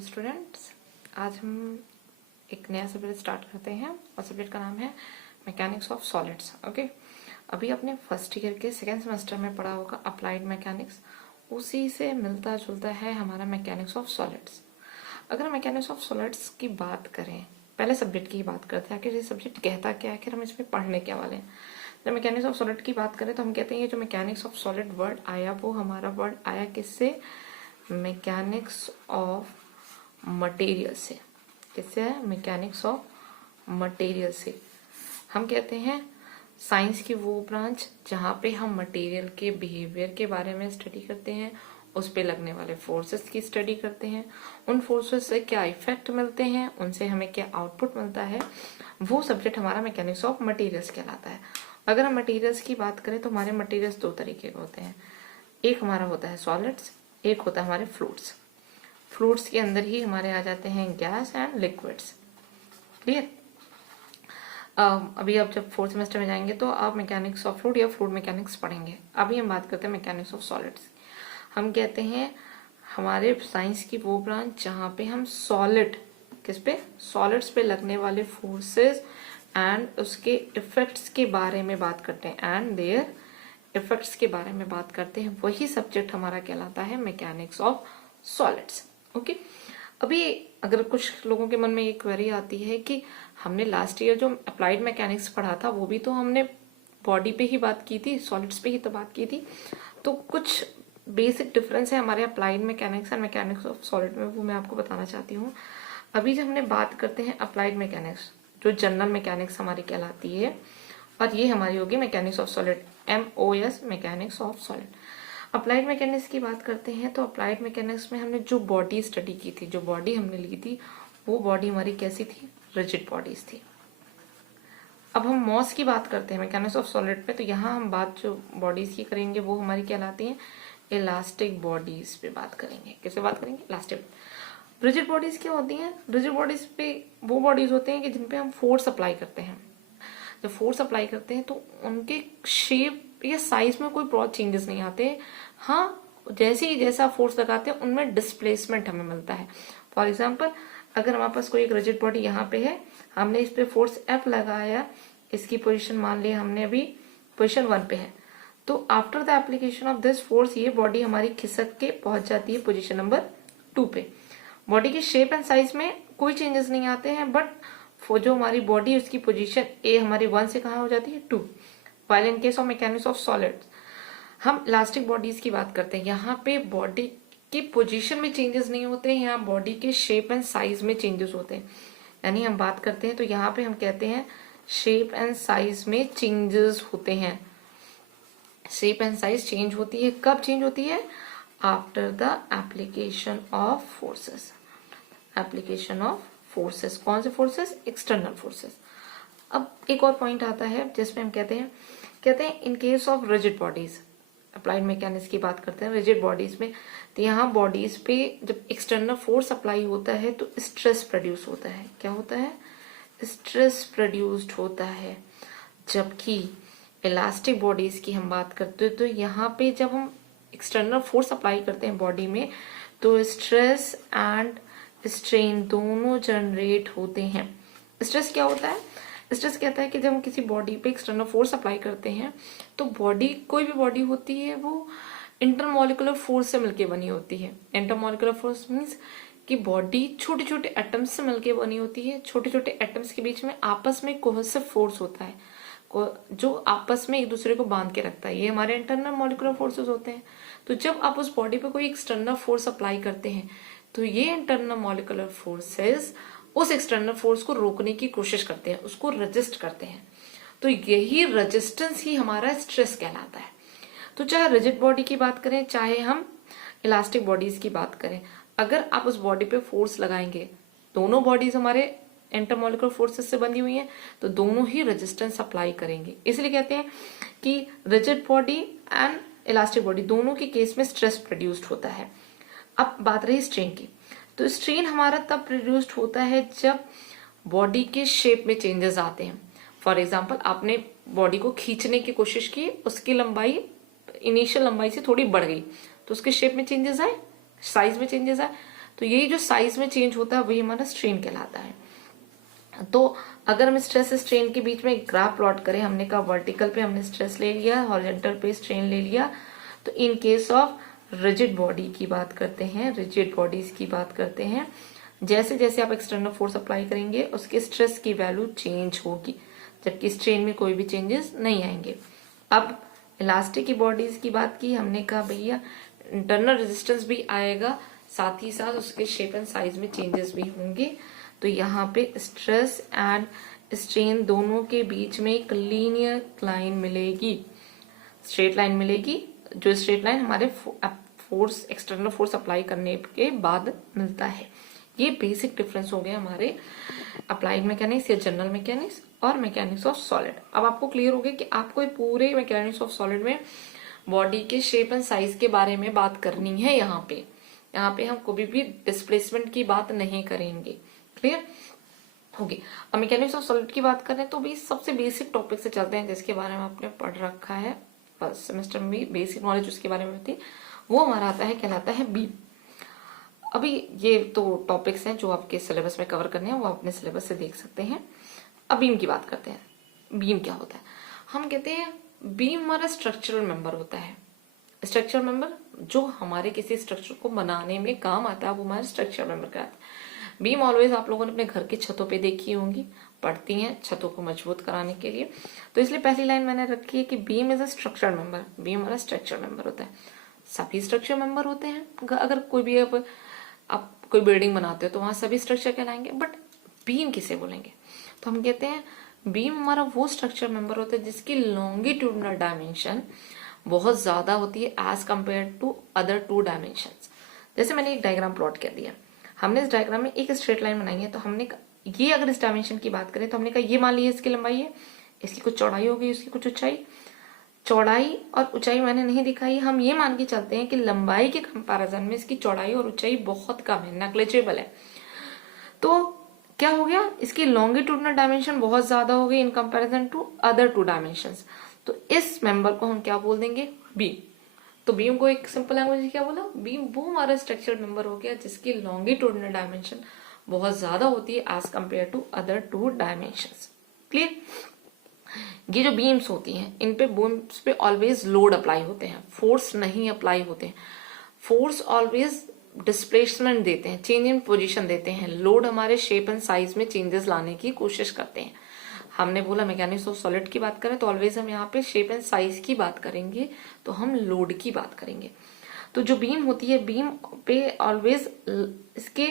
Hello students, आज हम एक नया सब्जेक्ट स्टार्ट करते हैं और सब्जेक्ट का नाम है मैकेनिक्स ऑफ सॉलिड्स। ओके, अभी अपने फर्स्ट ईयर के सेकेंड सेमेस्टर में पढ़ा होगा अप्लाइड मैकेनिक्स, उसी से मिलता जुलता है हमारा मैकेनिक्स ऑफ सॉलिड्स। अगर हम मैकेनिक्स ऑफ सॉलिड्स की बात करें, पहले सब्जेक्ट की बात करते हैं, आखिर ये सब्जेक्ट कहता क्या है, आखिर हम इसमें पढ़ने क्या वाले हैं। जब मैकेनिक्स ऑफ सॉलिड की बात करें तो हम कहते हैं ये जो मैकेनिक्स ऑफ सॉलिड वर्ड आया वो हमारा वर्ड आया किससे? मैकेनिक्स ऑफ मटेरियल से। किससे है? मैकेनिक्स ऑफ मटेरियल से। हम कहते हैं साइंस की वो ब्रांच जहाँ पे हम मटेरियल के बिहेवियर के बारे में स्टडी करते हैं, उस पे लगने वाले फोर्सेस की स्टडी करते हैं, उन फोर्सेस से क्या इफेक्ट मिलते हैं, उनसे हमें क्या आउटपुट मिलता है, वो सब्जेक्ट हमारा मैकेनिक्स ऑफ मटेरियल्स कहलाता है। अगर हम मटेरियल्स की बात करें तो हमारे मटेरियल्स दो तरीके के होते हैं। एक हमारा होता है सॉलिड्स, एक होता है हमारे फ्लूइड्स। फ्लूइड्स के अंदर ही हमारे आ जाते हैं गैस एंड लिक्विड्स। क्लियर? अभी आप जब फोर्थ सेमेस्टर में जाएंगे तो आप मैकेनिक्स ऑफ फ्लूइड या फ्लूइड मैकेनिक्स पढ़ेंगे। अभी हम बात करते हैं मैकेनिक्स ऑफ सॉलिड्स। हम कहते हैं हमारे साइंस की वो ब्रांच जहाँ पे हम सॉलिड, किस पे? सॉलिड्स पे लगने वाले फोर्सेस एंड उसके इफेक्ट्स के बारे में बात करते हैं, एंड देयर इफेक्ट्स के बारे में बात करते हैं। वही सब्जेक्ट हमारा कहलाता है मैकेनिक्स ऑफ सॉलिड्स। ओके, अभी अगर कुछ लोगों के मन में एक क्वेरी आती है कि हमने लास्ट ईयर जो अप्लाइड मैकेनिक्स पढ़ा था वो भी तो हमने बॉडी पे ही बात की थी, सॉलिड्स पे ही तो बात की थी, तो कुछ बेसिक डिफरेंस है हमारे applied mechanics and mechanics of solid में, वो मैं आपको बताना चाहती हूँ। अभी जब हमने बात करते हैं अप्लाइड मैकेनिक्स, जो जनरल मैकेनिक्स हमारी कहलाती है, और ये हमारी होगी mechanics of solid, MOS, mechanics of solid. Applied mechanics की बात करते हैं तो अप्लाइड मैकेनिक्स में हमने जो बॉडी स्टडी की थी, जो बॉडी हमने ली थी, वो बॉडी हमारी कैसी थी? रिजिड बॉडीज थी। अब हम मॉस की बात करते हैं मैकेनिक्स ऑफ सॉलिड पे, तो यहाँ हम बात जो बॉडीज की करेंगे वो हमारी कहलाती है इलास्टिक बॉडीज पे बात करेंगे। किससे बात करेंगे? इलास्टिक। रिजिड बॉडीज क्या होती हैं? रिजिड बॉडीज पे वो बॉडीज होते हैं कि जिनपे हम फोर्स अप्लाई करते हैं। जब फोर्स अप्लाई करते हैं तो उनके शेप या साइज में कोई बहुत चेंजेस नहीं आते। हाँ, जैसे ही जैसा फोर्स लगाते हैं उनमें डिस्प्लेसमेंट हमें मिलता है। फॉर एग्जाम्पल, अगर हमारे पास कोई एक रिजिड बॉडी यहाँ पे है, हमने इस पे फोर्स F लगाया, इसकी पोजीशन मान लिया हमने अभी पोजीशन 1 पे है, तो after the application of this force ये बॉडी हमारी खिसक के पहुंच जाती है पोजीशन नंबर 2 पे। बॉडी की शेप एंड साइज में कोई चेंजेस नहीं आते हैं, बट जो हमारी बॉडी उसकी पोजीशन ए हमारी 1 से कहाँ हो जाती है? 2। While in case of mechanics of solids हम इलास्टिक बॉडीज की बात करते हैं, यहाँ पे बॉडी की पोजीशन में चेंजेस नहीं होते हैं, यहाँ बॉडी के शेप एंड साइज में चेंजेस होते हैं। यानी हम बात करते हैं तो यहाँ पे हम कहते हैं शेप एंड साइज में चेंजेस होते हैं। शेप एंड साइज चेंज होती है, कब चेंज होती है? After the application of forces. Application of forces, कौन से फोर्सेस? External forces. अब एक और पॉइंट आता है जिसमें हम कहते हैं इन case of rigid bodies, applied mechanics की बात करते हैं रिजिड बॉडीज में, तो यहाँ बॉडीज पे जब एक्सटर्नल फोर्स अप्लाई होता है तो स्ट्रेस प्रोड्यूस होता है। क्या होता है? स्ट्रेस प्रोड्यूस्ड होता है। जबकि इलास्टिक बॉडीज की हम बात करते हैं तो यहाँ पे जब हम एक्सटर्नल फोर्स अप्लाई करते हैं बॉडी में तो स्ट्रेस एंड स्ट्रेन दोनों जनरेट होते हैं। स्ट्रेस क्या होता है? स्ट्रेस कहता है कि जब हम किसी बॉडी पे एक्सटर्नल फोर्स अप्लाई करते हैं तो बॉडी, कोई भी बॉडी होती है वो इंटरमोलिकुलर फोर्स से मिलकर बनी होती है। इंटरमोलिकुलर फोर्स मीन्स कि बॉडी छोटे छोटे एटम्स से मिलकर बनी होती है। छोटे छोटे एटम्स के बीच में आपस में कोहेसिव फोर्स होता है जो आपस में एक दूसरे को बांध के रखता है, ये हमारे इंटरनल मॉलिकुलर फोर्सेस होते हैं। तो जब आप उस बॉडी पे कोई एक्सटर्नल फोर्स अप्लाई करते हैं तो ये इंटरनल मॉलिकुलर फोर्सेस उस एक्सटर्नल फोर्स को रोकने की कोशिश करते हैं, उसको रेजिस्ट करते हैं। तो यही रेजिस्टेंस ही हमारा स्ट्रेस कहलाता है। तो चाहे रिजिड बॉडी की बात करें, चाहे हम इलास्टिक बॉडीज की बात करें, अगर आप उस बॉडी पे फोर्स लगाएंगे, दोनों बॉडीज हमारे इंटरमोलिकुलर फोर्सेस से बंधी हुई हैं, तो दोनों ही रेजिस्टेंस अप्लाई करेंगे। इसलिए कहते हैं कि rigid body and elastic body दोनों के केस में स्ट्रेस प्रोड्यूस्ड होता है। अब बात रही स्ट्रेन की, तो स्ट्रेन हमारा तब प्रोड्यूस्ड होता है जब बॉडी के शेप में चेंजेस आते हैं। फॉर एग्जाम्पल, आपने बॉडी को खींचने की कोशिश की, उसकी लंबाई इनिशियल लंबाई से थोड़ी बढ़ गई तो उसके शेप में चेंजेस आए, साइज में चेंजेस आए, तो यही जो साइज में चेंज होता है वही हमारा स्ट्रेन कहलाता है। तो अगर हम स्ट्रेस स्ट्रेन के बीच में एक ग्राफ प्लॉट करें, हमने कहा वर्टिकल पे हमने स्ट्रेस ले लिया, हॉरिजॉन्टल पे स्ट्रेन ले लिया, तो in case of rigid body की बात करते हैं, रिजिड बॉडीज की बात करते हैं, जैसे जैसे आप एक्सटर्नल फोर्स अप्लाई करेंगे उसके स्ट्रेस की वैल्यू चेंज होगी, जबकि स्ट्रेन में कोई भी चेंजेस नहीं आएंगे। अब इलास्टिक की बॉडीज की बात की, हमने कहा भैया इंटरनल रेजिस्टेंस भी आएगा, साथ ही साथ उसके शेप एंड साइज में चेंजेस भी होंगे। तो यहाँ पे स्ट्रेस एंड स्ट्रेन दोनों के बीच में एक लीनियर लाइन मिलेगी, स्ट्रेट लाइन मिलेगी, जो स्ट्रेट लाइन हमारे फोर्स एक्सटर्नल फोर्स अप्लाई करने के बाद मिलता है। ये बेसिक डिफरेंस हो गया हमारे अप्लाइड मैकेनिक्स या जनरल मैकेनिक्स और मैकेनिक्स ऑफ सॉलिड। अब आपको क्लियर हो गया कि आपको पूरे मैकेनिक्स ऑफ सॉलिड में बॉडी के शेप एंड साइज के बारे में बात करनी है। यहाँ पे हम कभी भी डिस्प्लेसमेंट की बात नहीं करेंगे। क्लियर होगी। अब मैकेनिक्स ऑफ सॉलिड की बात करें तो भी सबसे बेसिक टॉपिक से चलते हैं, जिसके बारे में आपने पढ़ रखा है फर्स्ट सेमेस्टर में भी, बेसिक नॉलेज उसके बारे में होती है, वो हमारा आता है, कहलाता है बीम। अभी ये तो टॉपिक्स हैं जो आपके सिलेबस में कवर करने हैं, वो अपने सिलेबस से देख सकते हैं। अब बीम की बात करते हैं। बीम क्या होता है? हम कहते हैं बीम हमारा स्ट्रक्चरल मेंबर होता है। स्ट्रक्चरल मेंबर जो हमारे किसी स्ट्रक्चर को बनाने में काम आता है वो हमारा स्ट्रक्चरल मेंबर कहलाता है। बीम ऑलवेज आप लोगों ने अपने घर की छतों पे देखी होंगी, पड़ती हैं छतों को मजबूत कराने के लिए। तो इसलिए पहली लाइन मैंने रखी है कि beam is a structural member. Beam हमारा स्ट्रक्चरल मेंबर होता है। सभी स्ट्रक्चर मेंबर होते हैं। अगर कोई भी आप कोई बिल्डिंग बनाते हो तो वहां सभी स्ट्रक्चर कहलाएंगे, बट बीम किसे बोलेंगे? तो हम कहते हैं बीम हमारा वो स्ट्रक्चर मेंबर होता है जिसकी लॉन्गिट्यूडनल डायमेंशन बहुत ज्यादा होती है as compare to other two dimension. जैसे मैंने एक डायग्राम प्लॉट कर दिया, हमने इस डायग्राम में एक स्ट्रेट लाइन बनाई है, तो हमने ये अगर इस डायमेंशन की बात करें तो हमने कहा ये मान लीजिए इसकी लंबाई है, इसकी कुछ चौड़ाई होगी, इसकी कुछ ऊंचाई। चौड़ाई और ऊंचाई मैंने नहीं दिखाई, हम ये मान के चलते हैं कि लंबाई के कंपैरिजन में इसकी चौड़ाई और ऊंचाई बहुत कम है, नेग्लिजिबल है। तो क्या हो गया, इसकी लॉन्गिट्यूडनल डायमेंशन बहुत ज्यादा हो गई in comparison to other two dimensions. तो इस मेंबर को हम क्या बोल देंगे? बीम। तो बीम को एक सिंपल लैंग्वेज में क्या बोला? बीम वो हमारा स्ट्रक्चरल मेंबर हो गया जिसकी लॉन्गिट्यूडनल डायमेंशन बहुत ज्यादा होती है as compare to other two dimensions. Clear? ये जो बीम्स होती हैं इन पे बीम्स पे ऑलवेज लोड अप्लाई होते हैं, फोर्स नहीं अप्लाई होते हैं। फोर्स ऑलवेज डिस्प्लेसमेंट देते हैं, चेंज इन पोजीशन देते हैं। लोड हमारे शेप एंड साइज में चेंजेस लाने की कोशिश करते हैं। हमने बोला मैकेनिक्स ऑफ सॉलिड की बात करें तो ऑलवेज हम यहाँ पे शेप एंड साइज की बात करेंगे, तो हम लोड की बात करेंगे। तो जो बीम होती है, बीम पे ऑलवेज इसके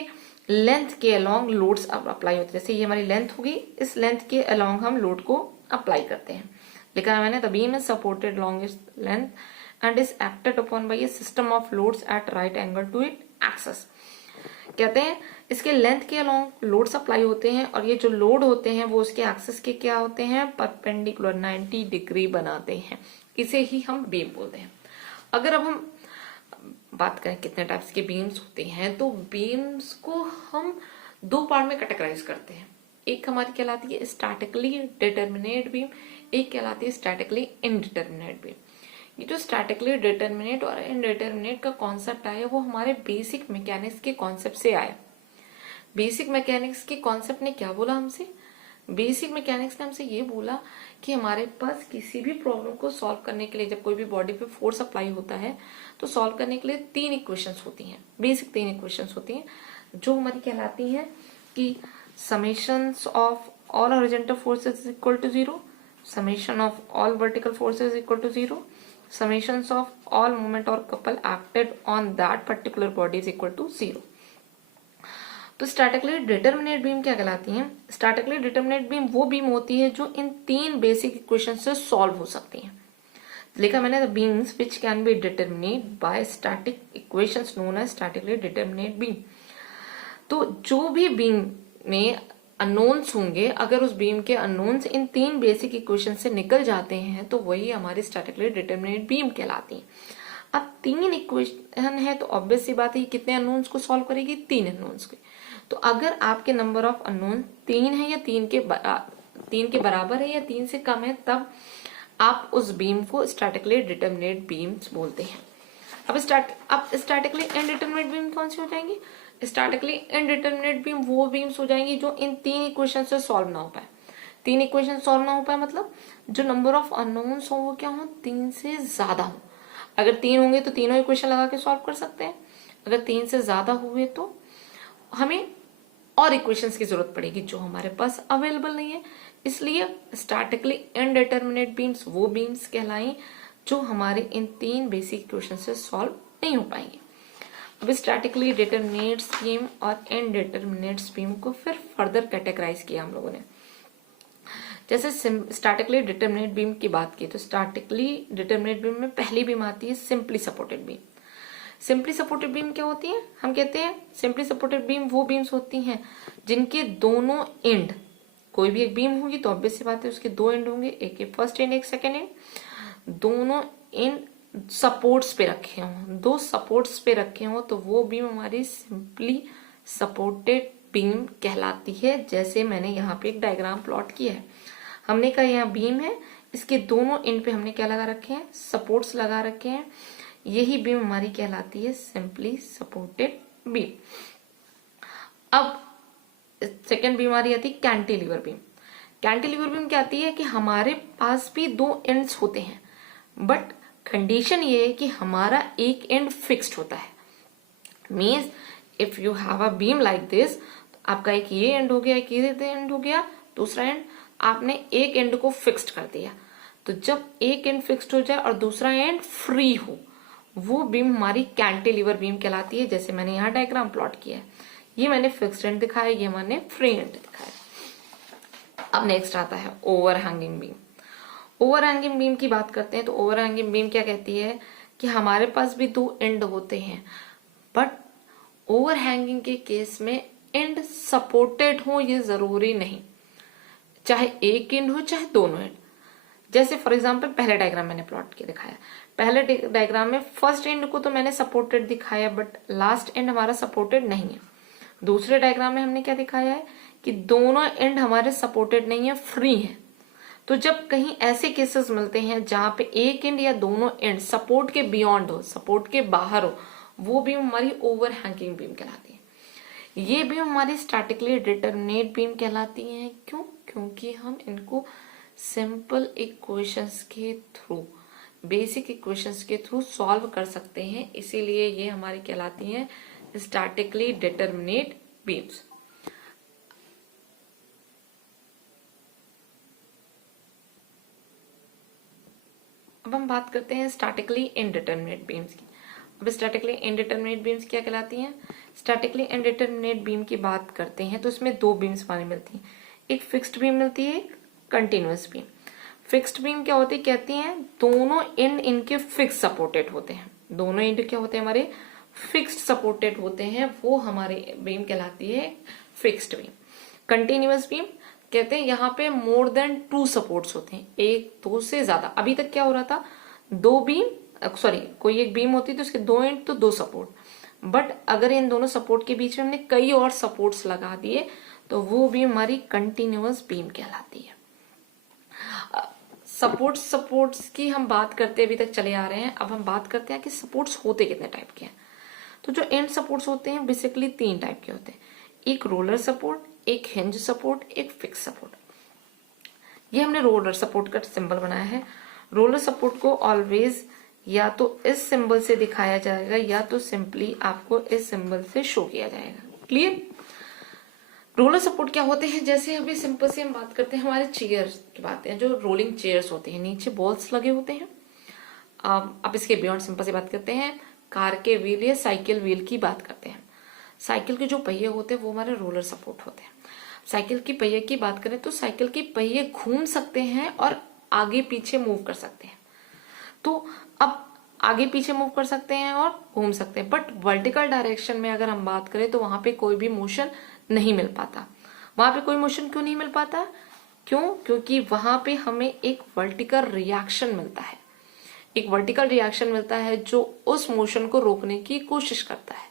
लेंथ के अलोंग लोड्स अप्लाई होते हैं। जैसे ये हमारी लेंथ होगी, इस लेंथ के अलोंग हम लोड को अप्लाई करते हैं। लिखा है मैंने, the beam is supported along its length and is acted upon by a system of loads at right angle to its axis। कहते हैं इसके लेंथ के अलोंग लोड सप्लाई होते हैं और ये जो लोड होते हैं वो उसके एक्सिस के क्या होते हैं? परपेंडिकुलर 90 डिग्री बनाते हैं। इसे ही हम बीम बोलते हैं। अगर अब हम बात करें कितने टाइप्स के बीम्स होते हैं, तो बीम्स को हम दो पार्ट में कैटेगराइज करते हैं। एक हमारी कहलाती है स्टैटिकली डिटर्मिनेट बीम, एक कहलाती है स्टैटिकली इनडिटर्मिनेट बीम। ये जो स्टैटिकली डिटर्मिनेट और इनडिटर्मिनेट का कॉन्सेप्ट आया वो हमारे बेसिक मैकेनिक्स के कॉन्सेप्ट से आया। बेसिक मैकेनिक्स के कॉन्सेप्ट ने क्या बोला हमसे? बेसिक मैकेनिक्स ने हमसे ये बोला कि हमारे पास किसी भी प्रॉब्लम को सॉल्व करने के लिए, जब कोई भी बॉडी पे फोर्स अप्लाई होता है तो सॉल्व करने के लिए तीन इक्वेशंस होती हैं, बेसिक तीन इक्वेशंस होती हैं, जो हमारी कहलाती हैं कि summations of all horizontal forces is equal to 0, summation of all vertical forces equal to 0, summations of all moment or couple acted on that particular body is equal to 0। तो statically determinate beam क्या कहलाती है? Statically determinate beam वो beam होती है जो इन तीन basic equation से सॉल्व हो सकती है। लिखा मैंने, the beams which can be determinate by static equations known as statically determinate beam. तो जो भी बीम में अननोन्स होंगे, अगर उस बीम के अननोन्स इन तीन बेसिक इक्वेशन से निकल जाते हैं तो वही हमारी स्टैटिकली डिटर्मिनेट बीम कहलाती है। अब तीन इक्वेशन है तो ऑब्वियस सी बात है कितने अननोन्स को सॉल्व करेगी? तीन अननोन्स को। तो अगर आपके नंबर ऑफ अननोन 3 है या 3 के बराबर है या 3 से कम है, तब आप उस बीम को स्टैटिकली डिटर्मिनेट बीम्स बोलते हैं। अब स्टैटिकली इनडिटरमिनेट बीम कौन सी हो जाएंगी? स्टैटिकली इनडिटरमिनेट बीम वो बीम्स हो जाएंगी जो इन 3 इक्वेशन से सॉल्व ना हो पाए। 3 इक्वेशन सॉल्व ना हो पाए मतलब जो नंबर ऑफ अननोन्स हो वो क्या हो? 3 से ज्यादा हो। अगर 3 होंगे तो तीनों इक्वेशन लगा के सॉल्व कर सकते हैं। अगर 3 से ज्यादा हुए तो हमें और इक्वेशंस की जरूरत पड़ेगी जो हमारे पास अवेलेबल नहीं है। इसलिए स्टैटिकली इनडिटरमिनेट बीम्स वो बीम्स कहलाएं जो हमारे इन 3 बेसिक इक्वेशन से सॉल्व नहीं हो पाएंगे। अब स्टैटिकली डिटरमिनेट बीम और इनडिटरमिनेट बीम को फिर फर्दर कैटेगराइज किया हम लोगों ने। जैसे स्टैटिकली डिटरमिनेट बीम की बात की तो स्टैटिकली डिटरमिनेट बीम में पहली बीम आती है simply supported beam. Simply supported beam क्या होती है? हम कहते हैं सिंपली सपोर्टेड बीम वो बीम्स होती हैं जिनके दोनों एंड, कोई भी एक बीम होगी तो ऑब्वियस सी बात है उसके 2 एंड होंगे, एक फर्स्ट एंड एक सेकेंड एंड, दोनों एंड सपोर्ट्स पे रखे हों, 2 सपोर्ट्स पे रखे हों तो वो बीम हमारी सिंपली सपोर्टेड बीम कहलाती है। जैसे मैंने यहाँ पे एक डायग्राम प्लॉट किया है, हमने कहा यहाँ बीम है, इसके दोनों एंड पे हमने क्या लगा रखे हैं? सपोर्ट्स लगा रखे हैं। यही बीम हमारी कहलाती है सिंपली सपोर्टेड बीम। अब सेकेंड बीम हमारी आती है कैंटिलीवर बीम। कैंटिलीवर बीम क्या आती है कि हमारे पास भी 2 एंड्स होते हैं बट कंडीशन ये है कि हमारा एक एंड फिक्स्ड होता है। Means if you have a beam like this, आपका एक ये एंड हो गया, एक ये एंड हो गया, दूसरा एंड आपने एक एंड को फिक्स्ड कर दिया। तो जब एक एंड फिक्स्ड हो जाए और दूसरा एंड फ्री हो वो बीम हमारी कैंटिलीवर बीम कहलाती है। जैसे मैंने यहाँ डायग्राम प्लॉट किया है, ये मैंने फिक्स्ड एंड दिखाया, ये मैंने फ्री एंड दिखाया। अब नेक्स्ट आता है ओवरहैंगिंग बीम। ओवरहैंगिंग बीम की बात करते हैं तो ओवरहैंगिंग बीम क्या कहती है कि हमारे पास भी 2 एंड होते हैं बट ओवरहैंगिंग के केस में एंड सपोर्टेड हो ये जरूरी नहीं, चाहे एक एंड हो चाहे दोनों एंड। जैसे फॉर एग्जांपल पहले डायग्राम मैंने प्लॉट के दिखाया, पहले डायग्राम में फर्स्ट एंड को तो मैंने सपोर्टेड दिखाया बट लास्ट एंड हमारा सपोर्टेड नहीं है। दूसरे डायग्राम में हमने क्या दिखाया है कि दोनों एंड हमारे सपोर्टेड नहीं है, फ्री है। तो जब कहीं ऐसे केसेस मिलते हैं जहां पे एक एंड या दोनों एंड सपोर्ट के बियॉन्ड हो, सपोर्ट के बाहर हो, वो बीम हमारी ओवरहैंगिंग बीम कहलाती है। ये बीम हमारी स्टैटिकली डिटरमिनेट बीम कहलाती है। क्यों? क्योंकि हम इनको सिंपल इक्वेशंस के थ्रू, बेसिक इक्वेशंस के थ्रू सॉल्व कर सकते हैं, इसीलिए ये हमारी कहलाती हैं स्टैटिकली डिटरमिनेट बीम्स। अब हम बात करते हैं स्टैटिकली इनडिटरमिनेट बीम्स की। अब स्टैटिकली इनडिटरमिनेट बीम्स क्या कहलाती हैं? स्टैटिकली इनडिटरमिनेट बीम की बात करते हैं तो इसमें 2 बीम्स हमारी मिलती हैं, एक फिक्स्ड बीम मिलती है, एक कंटिन्यूअस बीम। फिक्स्ड बीम क्या होती है? कहती हैं दोनों एंड इनके फिक्स सपोर्टेड होते हैं, दोनों एंड क्या होते हैं हमारे फिक्स्ड सपोर्टेड होते हैं, वो हमारी बीम कहलाती है फिक्स्ड बीम। कंटिन्यूअस बीम कहते हैं यहाँ पे मोर देन 2 सपोर्ट्स होते हैं, 1 2 से ज्यादा। अभी तक क्या हो रहा था? 2 बीम, सॉरी कोई एक बीम होती तो उसके 2 एंड तो 2 सपोर्ट, बट अगर इन दोनों सपोर्ट के बीच में हमने कई और सपोर्ट्स लगा दिए तो वो बीम हमारी कंटिन्यूअस बीम कहलाती है। सपोर्ट्स की हम बात करते अभी तक चले आ रहे हैं। अब हम बात करते हैं कि सपोर्ट्स होते कितने टाइप के हैं। तो जो एंड सपोर्ट्स होते हैं बेसिकली 3 टाइप के होते हैं, एक रोलर सपोर्ट, एक हिंज सपोर्ट, एक फिक्स सपोर्ट। ये हमने रोलर सपोर्ट का सिंबल बनाया है। रोलर सपोर्ट को ऑलवेज या तो इस सिंबल से दिखाया जाएगा या तो सिंपली आपको इस सिंबल से शो किया जाएगा। क्लियर? रोलर सपोर्ट क्या होते हैं? जैसे अभी सिंपल से हम बात करते हैं हमारे चेयर्स की बात है, जो रोलिंग चेयर्स होते हैं, नीचे बॉल्स लगे होते हैं। अब इसके बियॉन्ड सिंपल से बात करते हैं, कार के व्हील या साइकिल व्हील की बात करते हैं। साइकिल के जो पहिए होते हैं वो हमारे रोलर सपोर्ट होते हैं। साइकिल की पहिए की बात करें तो साइकिल के पहिए घूम सकते हैं और आगे पीछे मूव कर सकते हैं। तो अब आगे पीछे मूव कर सकते हैं और घूम सकते हैं, बट वर्टिकल डायरेक्शन में अगर हम बात करें तो वहां पे कोई भी मोशन नहीं मिल पाता। वहां पे कोई मोशन क्यों नहीं मिल पाता? क्यों? क्योंकि वहां पे हमें एक वर्टिकल रिएक्शन मिलता है, एक वर्टिकल रिएक्शन मिलता है जो उस मोशन को रोकने की कोशिश करता है।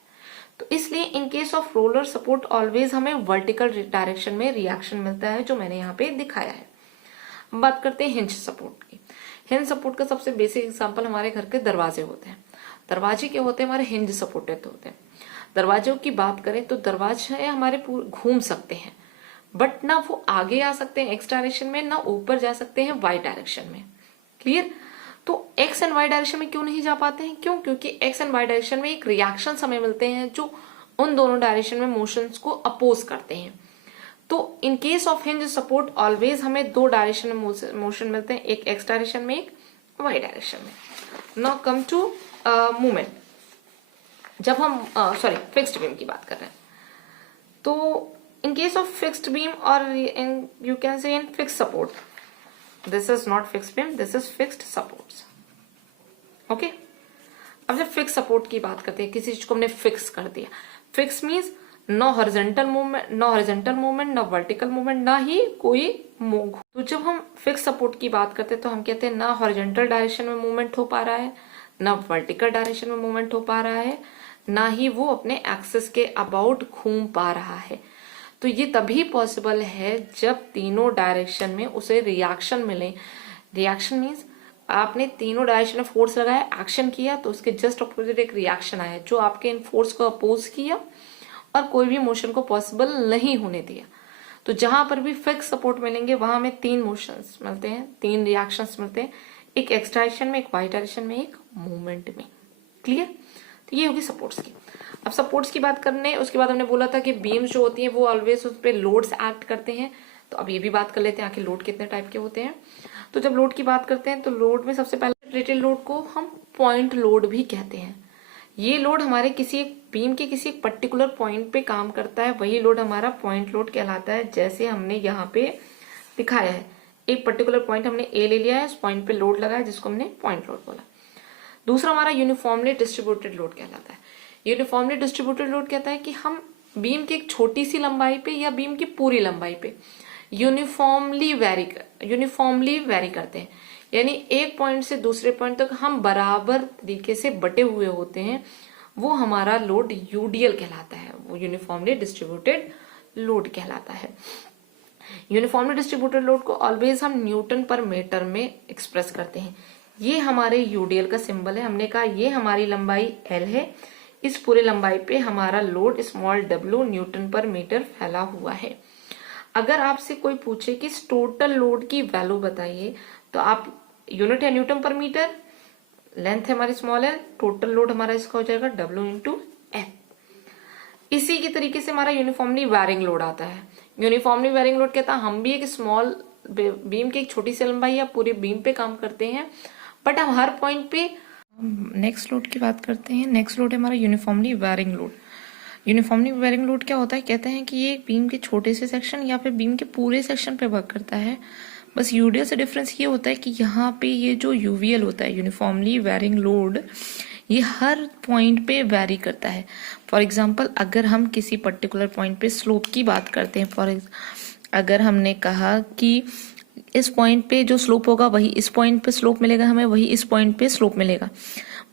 तो इसलिए इन case of roller support always हमें वर्टिकल डायरेक्शन में रिएक्शन मिलता है, जो मैंने यहाँ पे दिखाया है। बात करते हैं हिंज सपोर्ट की। हिंज सपोर्ट का सबसे बेसिक एग्जांपल हमारे घर के दरवाजे होते हैं। दरवाजे क्या होते हैं, हमारे हिंज सपोर्टेड होते हैं। दरवाजों की बात करें तो दरवाजे हमारे घूम सकते हैं, बट ना वो आगे आ सकते हैं एक्स डायरेक्शन में, ना ऊपर जा सकते हैं वाई डायरेक्शन में। क्लियर? तो एक्स एंड वाई डायरेक्शन में क्यों नहीं जा पाते हैं? क्यों? क्योंकि एक्स एंड वाई डायरेक्शन में एक रिएक्शन हमें मिलते हैं जो उन दोनों डायरेक्शन में मोशंस को अपोज करते हैं। तो in case of hinge support always हमें दो डायरेक्शन में मोशन मिलते हैं, एक एक्स डायरेक्शन में, एक वाई डायरेक्शन में। Now come to movement. जब हम फिक्स्ड बीम की बात कर रहे हैं, तो in case of fixed beam और in you can say in fixed support, this is not fixed beam, this is fixed supports. Okay, अब जब फिक्स सपोर्ट की बात करते हैं, किसी चीज को हमने फिक्स कर दिया, fix means no horizontal movement, no vertical movement, ना ही कोई मूव। तो जब हम फिक्स सपोर्ट की बात करते हैं तो हम कहते हैं ना हॉरिजॉन्टल डायरेक्शन में मूवमेंट हो पा रहा है, ना वर्टिकल डायरेक्शन में मूवमेंट हो पा रहा है, ना ही वो अपने एक्सिस के अबाउट घूम पा रहा है। तो ये तभी पॉसिबल है जब तीनों डायरेक्शन में उसे रिएक्शन मिले। रिएक्शन मीन्स आपने तीनों डायरेक्शन में फोर्स लगाया, एक्शन किया, तो उसके जस्ट अपोजिट एक रिएक्शन आया जो आपके इन फोर्स को अपोज किया और कोई भी मोशन को पॉसिबल नहीं होने दिया। तो जहां पर भी फिक्स सपोर्ट मिलेंगे वहां हमें तीन मोशंस मिलते हैं, तीन रिएक्शंस मिलते हैं, एक एक्स डायरेक्शन में, एक वाई डायरेक्शन में, एक मूवमेंट में। क्लियर? तो ये होगी सपोर्ट्स की। अब सपोर्ट्स की बात करने उसके बाद हमने बोला था कि बीम्स जो होती हैं वो ऑलवेज उस पर लोड्स एक्ट करते हैं। तो अब ये भी बात कर लेते हैं आखिर लोड कितने टाइप के होते हैं। तो जब लोड की बात करते हैं तो लोड में सबसे पहले रेटेड लोड को हम पॉइंट लोड भी कहते हैं। ये लोड हमारे किसी एक बीम के किसी एक पर्टिकुलर पॉइंट पे काम करता है, वही लोड हमारा पॉइंट लोड कहलाता है। जैसे हमने यहाँ पे दिखाया है, एक पर्टिकुलर पॉइंट हमने ए ले लिया है, उस पॉइंट पे लोड लगाया जिसको हमने पॉइंट लोड बोला। दूसरा हमारा यूनिफॉर्मली डिस्ट्रीब्यूटेड लोड कहलाता है। यूनिफॉर्मली डिस्ट्रीब्यूटेड लोड कहता है कि हम बीम की एक छोटी सी लंबाई पे या बीम की पूरी लंबाई पे यूनिफॉर्मली वेरी करते हैं, यानी एक पॉइंट से दूसरे पॉइंट तक हम बराबर तरीके से बटे हुए होते हैं, वो हमारा लोड यूडीएल कहलाता है, वो यूनिफॉर्मली डिस्ट्रीब्यूटेड लोड कहलाता है। यूनिफॉर्मली डिस्ट्रीब्यूटेड लोड को ऑलवेज हम न्यूटन पर मीटर में एक्सप्रेस करते हैं। ये हमारे यूडीएल का सिंबल है। हमने कहा ये हमारी लंबाई एल है, इस पूरे लंबाई पे हमारा लोड स्मॉल डब्ल्यू न्यूटन पर मीटर फैला हुआ है। अगर आपसे कोई पूछे कि टोटल लोड की वैल्यू बताइए, तो आप यूनिट है न्यूटन पर मीटर, लेंथ है हमारी स्मॉल है, टोटल लोड हमारा इसका हो जाएगा डब्ल्यू इंटू एफ। इसी की तरीके से हमारा यूनिफॉर्मली वेरिंग लोड आता है। यूनिफॉर्मली वेरिंग लोड कहता है हम भी एक स्मॉल बीम की एक छोटी सी लंबाई या पूरे बीम पे काम करते हैं, बट हम हर पॉइंट पे। नेक्स्ट लोड की बात करते हैं। नेक्स्ट लोड है हमारा uniformly varying load. Uniformly varying load क्या होता है? कहते हैं कि ये बीम के छोटे से सेक्शन या फिर बीम के पूरे सेक्शन पे वर्क करता है। बस यूडीएल से डिफरेंस ये होता है कि यहाँ पे ये जो यूवीएल होता है, यूनिफॉर्मली वेरिंग लोड, ये हर पॉइंट पे वेरी करता है। फॉर एग्जाम्पल अगर हम किसी पर्टिकुलर पॉइंट पे स्लोप की बात करते हैं, अगर हमने कहा कि इस पॉइंट पे जो स्लोप होगा वही इस पॉइंट पे स्लोप मिलेगा हमें, वही इस पॉइंट पे स्लोप मिलेगा,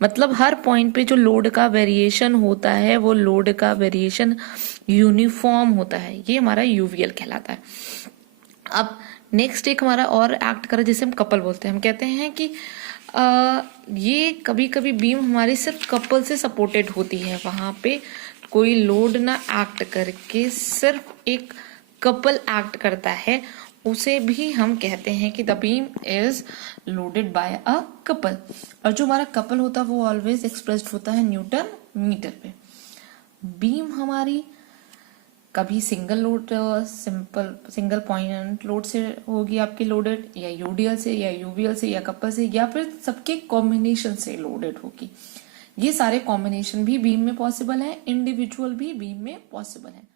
मतलब हर पॉइंट पे जो लोड का वेरिएशन होता है वो लोड का वेरिएशन यूनिफॉर्म होता है। ये हमारा यूवीएल कहलाता है। अब नेक्स्ट एक हमारा और एक्ट करे जिसे हम कपल बोलते हैं। हम कहते हैं कि ये कभी कभी बीम हमारी सिर्फ कपल से सपोर्टेड होती है, वहां पे कोई लोड ना एक्ट करके सिर्फ एक कपल एक्ट करता है, उसे भी हम कहते हैं कि the beam is loaded by a couple. और जो हमारा कपल होता है वो ऑलवेज एक्सप्रेस्ड होता है न्यूटन मीटर पे। बीम हमारी कभी single load single point load से होगी आपकी लोडेड, या यूडीएल से या यूवीएल से या कपल से, या फिर सबके कॉम्बिनेशन से लोडेड होगी। ये सारे कॉम्बिनेशन भी बीम में पॉसिबल है, इंडिविजुअल भी बीम में पॉसिबल है।